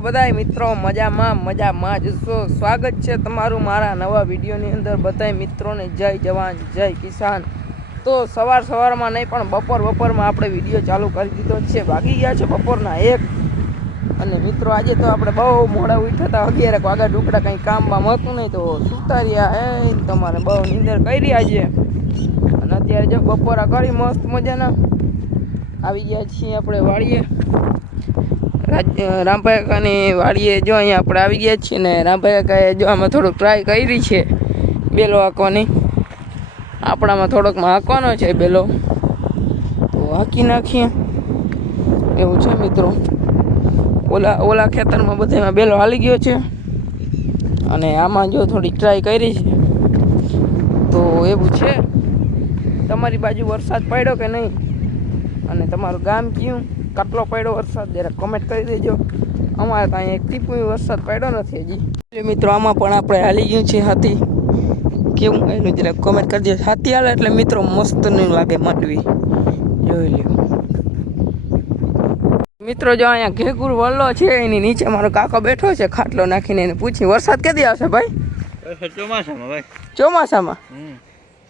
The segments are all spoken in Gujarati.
છો બધાય મિત્રો? મજામાં જ છો? સ્વાગત છે તમારું મારા નવા વિડીયોની અંદર। બધાય મિત્રોને જય જવાન જય કિસાન। તો સવારમાં નહીં પણ બપોરમાં આપણે વિડીયો ચાલુ કરી દીધો છે। વાગી ગયા છે બપોરના 1 અને મિત્રો આજે તો આપણે બહુ મોડા ઉઠ્યા હતા। 11 વાગ્યા ઢુકડા કંઈ કામમાં હતું નહીં તો સુતા રહ્યા હે તમારે બહુ નીંદર કરી આજે। અને અત્યારે જો બપોરા કરી મસ્ત મજાના આવી ગયા છીએ આપણે વાડીએ। રામભાઈ કાકાની વાડીએ જો અહીંયા આપણે આવી ગયા છીએ ને રામભાઈ કાકાએ જો આમાં થોડુંક ટ્રાય કરી છે બેલો હાંકવાની। આપણામાં થોડોકમાં હાંકવાનો છે બેલો, તો હાંકી નાખીએ એવું છે મિત્રો। ઓલા ખેતરમાં બધામાં બેલો હાલી ગયો છે અને આમાં જો થોડીક ટ્રાય કરી છે, તો એવું છે। તમારી બાજુ વરસાદ પડ્યો કે નહીં અને તમારું ગામ કયું, કેટલો પડ્યો વરસાદ જરા કોમેન્ટ કરી દેજો। અમારે ત્યાં એક ટીપું વરસાદ પડ્યો નથી હજી મિત્રો। આમાં પણ આપણે હાલી ગયું છે હાથી, કેવું એનું જરા કોમેન્ટ કરી દેજો। હાથી હાલે એટલે મિત્રો મસ્ત નહીં લાગે માંડવી, જોઈ લ્યો મિત્રો। જો અહીંયા ઘેગુર વલ્લો છે એની નીચે મારો કાકો બેઠો છે ખાટલો નાખીને, એને પૂછી વરસાદ ક્યાંથી આવશે ભાઈ? ચોમાસામાં ભાઈ, ચોમાસામાં?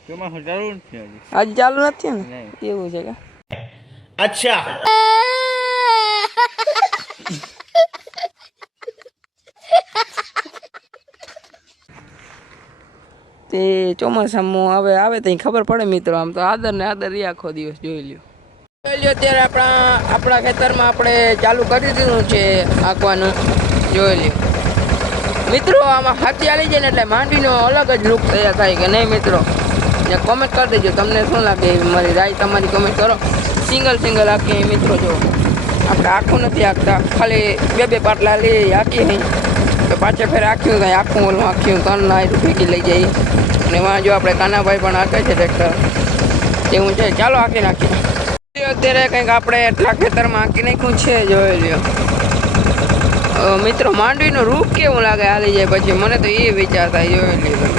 ચોમાસું ચાલુ નથી આજે ચાલુ નથી ને, એવું છે કે? અચ્છા તે ચોમાસામાં આવે તો ખબર પડે મિત્રો। આમ તો આદર ને આદર આખો દિવસ જોઈ લ્યો। અત્યારે આપણા ખેતરમાં આપણે ચાલુ કરી દીધું છે આંકવાનું, જોઈ લ્યો મિત્રો। આમાં હાથી હાલી જાય ને એટલે માંડવીનો અલગ જ લુક તૈયાર થાય કે નહીં મિત્રો? ને કોમેન્ટ કરી દેજો તમને શું લાગે, મારી રાય તમારી કોમેન્ટ કરો। સિંગલ હાંકીએ મિત્રો, જો આપણે આખું નથી હાંકતા, ખાલી બે પાટલા લઈ હાંકીએ નહીં તો પાછા ફેર હાંક્યું કંઈ આખું ઓલું હાંક્યું ત્રણ નાયરું ભેગી લઈ જઈએ। અને એમાં જો આપણે કાનાભાઈ પણ હાંકે છે ટ્રેક્ટર, એવું છે। ચાલો હાંકી નાખીએ। અત્યારે કંઈક આપણે એટલા ખેતરમાં હાંકી નાખ્યું છે, જોઈ લ્યો મિત્રો। માંડવીનું રૂપ કેવું લાગે હાલી જાય પછી, મને તો એ વિચાર થાય, જોઈ લ્યો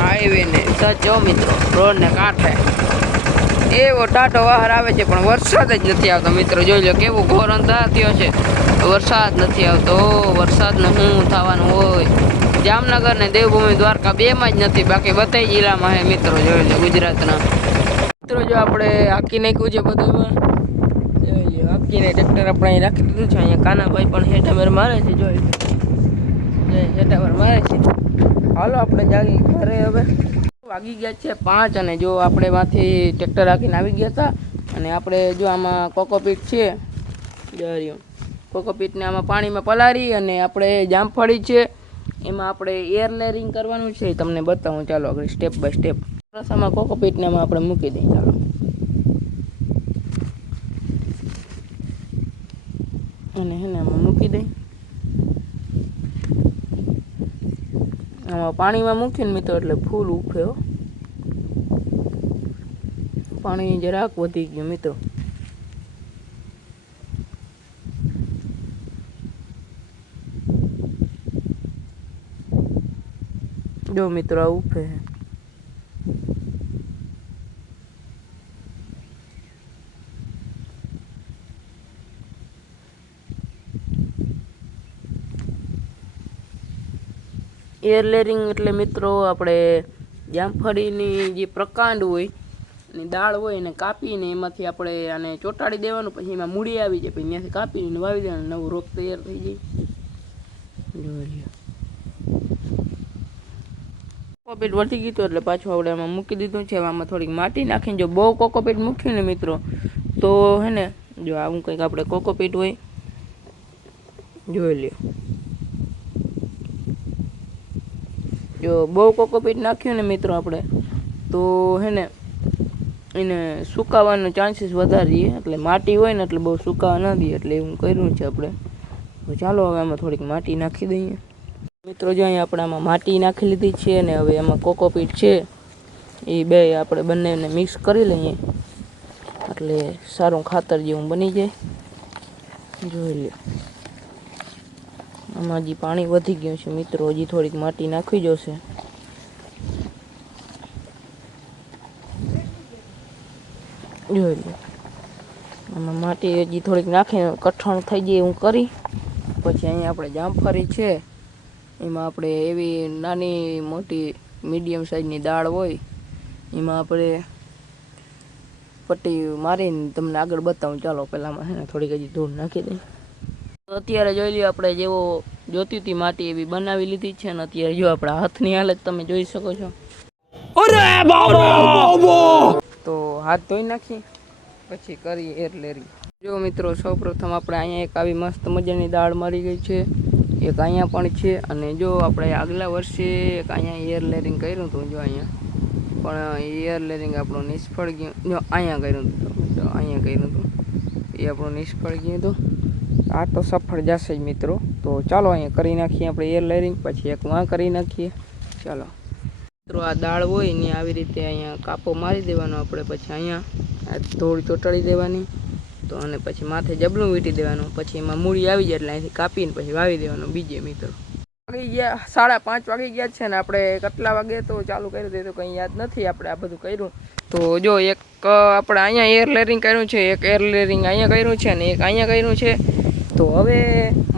હાઈવે ને સચો મિત્રો, રોડ ને કાંઠે એવો ટાટો બહાર આવે છે પણ વરસાદ જ નથી આવતો મિત્રો। જોઈ લો કેવું ઘોર અંધાર થયો છે, વરસાદ નથી આવતો। વરસાદને શું થવાનું હોય, જામનગર ને દેવભૂમિ દ્વારકા બેમાં જ નથી, બાકી બધા જિલ્લામાં હે મિત્રો, જોઈ લો ગુજરાતના મિત્રો। જો આપણે હાંકી નાખ્યું છે બધામાં, જોઈ લો હાંકીને ટ્રેક્ટર આપણે અહીં રાખી દીધું છે। અહીંયા કાનાભાઈ પણ હેઠામેર મારે છે, જોઈ લો હેઠામેર મારે છે। હાલો આપણે જાગી ઘરે। હવે વાગી ગયા છે 5 અને જો આપણે માંથી ટ્રેક્ટર રાખીને આવી ગયા હતા અને આપણે જો આમાં કોકોપીટ છે, દરિયો કોકોપીટને આમાં પાણીમાં પલાળી અને આપણે જામફળી છે એમાં આપણે એર લેયરિંગ કરવાનું છે, તમને બતાવું ચાલો આગળ સ્ટેપ બાય સ્ટેપ। આમાં કોકોપીટને આમાં આપણે મૂકી દઈએ, ચાલો અને હે ને આમાં મૂકી દઈએ। આમાં પાણીમાં મૂકીને મિત્રો એટલે ફૂલ ઉફે, પાણી જરાક વધી ગયું મિત્રો। જો મિત્રો આ ઉફે એર લેયરિંગ એટલે મિત્રો આપણે જામફળીની જે પ્રકાંડ હોય અને દાળ હોય એને કાપીને એમાંથી આપણે આને ચોંટાડી દેવાનું, પછી એમાં મૂડી આવી જાય, પછી ત્યાંથી કાપીને વાવી દેવાનું, નવું રોપ તૈયાર થઈ જાય। જોઈ કોકોપીટ વધી ગયું એટલે પાછું આપણે આમાં મૂકી દીધું છે। આમાં થોડીક માટી નાખીને જો બહુ કોકોપીટ મૂક્યું ને મિત્રો તો હે ને જો આવું કંઈક આપણે કોકોપીટ હોય, જોઈ લ્યો જો બહુ કોકોપીટ નાખ્યું ને મિત્રો આપણે તો હે ને એને સુકાવાનો ચાન્સીસ વધારીએ, એટલે માટી હોય ને એટલે બહુ સુકાવા ના દઈએ, એટલે એવું કર્યું છે આપણે। તો ચાલો હવે આમાં થોડીક માટી નાખી દઈએ મિત્રો। જો અહીંયા આપણે આમાં માટી નાખી લીધી છે ને હવે એમાં કોકોપીટ છે એ બે આપણે બંનેને મિક્સ કરી લઈએ એટલે સારું ખાતર જેવું બની જાય, જોઈ લ્યો। આમાં હજી પાણી વધી ગયું છે મિત્રો, હજી થોડીક માટી નાખવી જોશે। જોઈ લો આમાં માટી હજી થોડીક નાખીને કઠણ થઈ જાય એવું કરી પછી અહીંયા આપણે જામફળી છે એમાં આપણે એવી નાની મોટી મીડિયમ સાઈઝની દાળ હોય એમાં આપણે પટ્ટી મારીને તમને આગળ બતાવું. ચાલો પહેલાંમાં છે ને થોડીક હજી ધૂળ નાખી દઈએ. તો અત્યારે જોઈ લઈએ આપણે જેવો જોતી હતી માટી એવી બનાવી લીધી છે ને અત્યારે જો આપણા હાથની હાલત તમે જોઈ શકો છો. તો હાથ ધોઈ નાખી પછી કરી એર લેરી. જો મિત્રો સૌપ્રથમ આપણે અહીંયા એક આવી મસ્ત મજાની દાળ મળી ગઈ છે, એક અહીંયા પણ છે અને જો આપણે આગલા વર્ષે એક અહીંયા એર લેરિંગ કર્યું હતું. જો અહીંયા પણ એર લેરિંગ આપણું નિષ્ફળ ગયું. જો અહીંયા કર્યું હતું તો અહીંયા કર્યું હતું એ આપણું નિષ્ફળ ગયું હતું. આ તો સફળ જશે જ મિત્રો. તો ચાલો અહીંયા કરી નાખીએ આપણે એર લેરિંગ, પછી એક વાં કરી નાખીએ. ચાલો મિત્રો આ દાળ હોય ને આવી રીતે અહીંયા કાપો મારી દેવાનો આપણે, પછી અહીંયા આ ધૂળ ચોટાડી દેવાની તો અને પછી માથે જબલું વીંટી દેવાનું, પછી એમાં મૂળી આવી જાય એટલે અહીંથી કાપીને પછી વાવી દેવાનું બીજે. મિત્રો વાગી ગયા 5:30 વાગી ગયા છે ને આપણે કેટલા વાગે તો ચાલુ કર્યું હતું તો કંઈ યાદ નથી. આપણે આ બધું કર્યું તો જો એક આપણે અહીંયા એર લેરિંગ કર્યું છે, એક એર લેરિંગ અહીંયા કર્યું છે ને એક અહીંયા કર્યું છે. તો હવે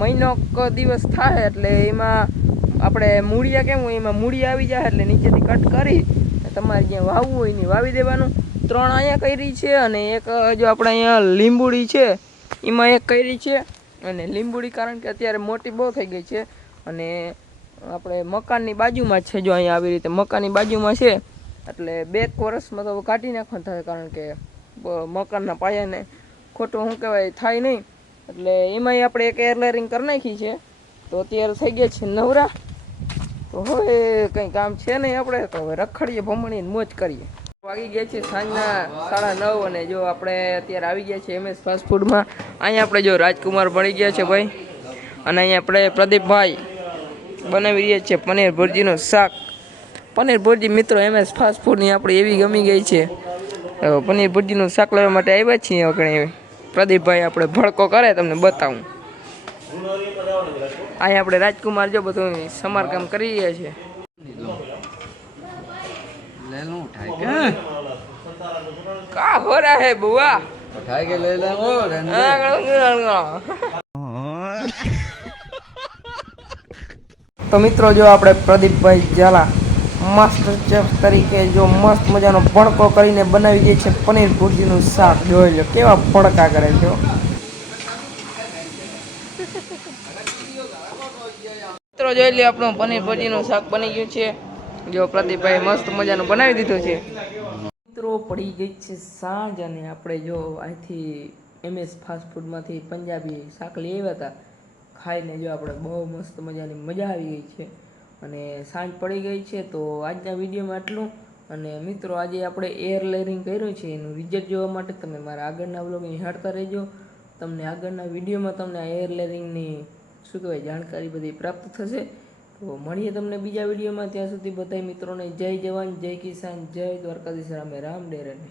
મહિનો દિવસ થાય એટલે એમાં આપણે મૂળિયા કેમ હોય એમાં મૂળી આવી જાય એટલે નીચેથી કટ કરી તમારે જ્યાં વાવવું હોય ને વાવી દેવાનું. 3 અહીંયા કરી છે અને એક જો આપણે અહીંયા લીંબુડી છે એમાં એક કરી છે. અને લીંબુડી કારણ કે અત્યારે મોટી બહુ થઈ ગઈ છે અને આપણે મકાનની બાજુમાં જ છે. જો અહીંયા આવી રીતે મકાનની બાજુમાં છે એટલે 2 વર્ષમાં તો કાઢી નાખવાનું થાય કારણ કે મકાનના પાયાને ખોટું શું કહેવાય થાય નહીં. એટલે એમાંય આપણે એક એર લેરિંગ કરી નાખી છે. તો અત્યારે થઈ ગયા છે નવરા. તો હવે કંઈ કામ છે નહીં આપણે તો હવે રખડીએ ભમણીને મોજ કરીએ. વાગી ગયા છે સાંજના 9:30 અને જો આપણે અત્યારે આવી ગયા છે MS ફાસ્ટ ફૂડમાં. અહીંયા આપણે જો રાજકુમાર મળી ગયા છે ભાઈ અને અહીંયા આપણે પ્રદીપભાઈ બનાવી રહ્યા છે પનીર ભુરજીનું શાક. પનીર ભુરજી મિત્રો MS ફાસ્ટ ફૂડની આપણે એવી ગમી ગઈ છે. પનીર ભુરજીનું શાક લેવા માટે આવ્યા છીએ વગણે. પ્રદીપભાઈ આપણે ભડકો કરે તમને બતાવું. અહીંયા આપણે રાજકુમાર જો બધું સમારકામ કરી રહ્યા છે. का हो रहा है बुआ? उठा के ले ले वो તો મિત્રો જો આપણે પ્રદીપભાઈ ઝાલા માસ્ટર ચેફ તરીકે જો મસ્ત મજાનો ભડકો કરીને બનાવી દે છે પનીર ભુરજીનું શાક. જોઈ લો કેવા ભડકા કરે છે. મિત્રો જોઈ લે આપણું પનીર ભુરજીનું શાક બની ગયું છે. જો પ્રદીપભાઈ મસ્ત મજાનું બનાવી દીધું છે. મિત્રો પડી ગઈ છે સાંજ અને આપણે જો અહીંથી MS ફાસ્ટ ફૂડમાંથી પંજાબી શાક લઈ આવ્યા હતા. ખાઈને જો આપણે બહુ મસ્ત મજાની મજા આવી ગઈ છે અને સાંજ પડી ગઈ છે. તો આજના વિડીયોમાં આટલું. અને મિત્રો આજે આપણે એર લેરિંગ કર્યું છે એનું રિઝલ્ટ જોવા માટે તમે મારા આગળના વ્લોગ નિહાળતા રહેજો. તમને આગળના વિડીયોમાં તમને આ એર લેરિંગની શું કહેવાય જાણકારી બધી પ્રાપ્ત થશે. તો મળીએ તમને બીજા વિડીયોમાં. ત્યાં સુધી બધા મિત્રોને જય જવાન, જય કિસાન, જય દ્વારકાધીશ, રામે રામ ડેરને.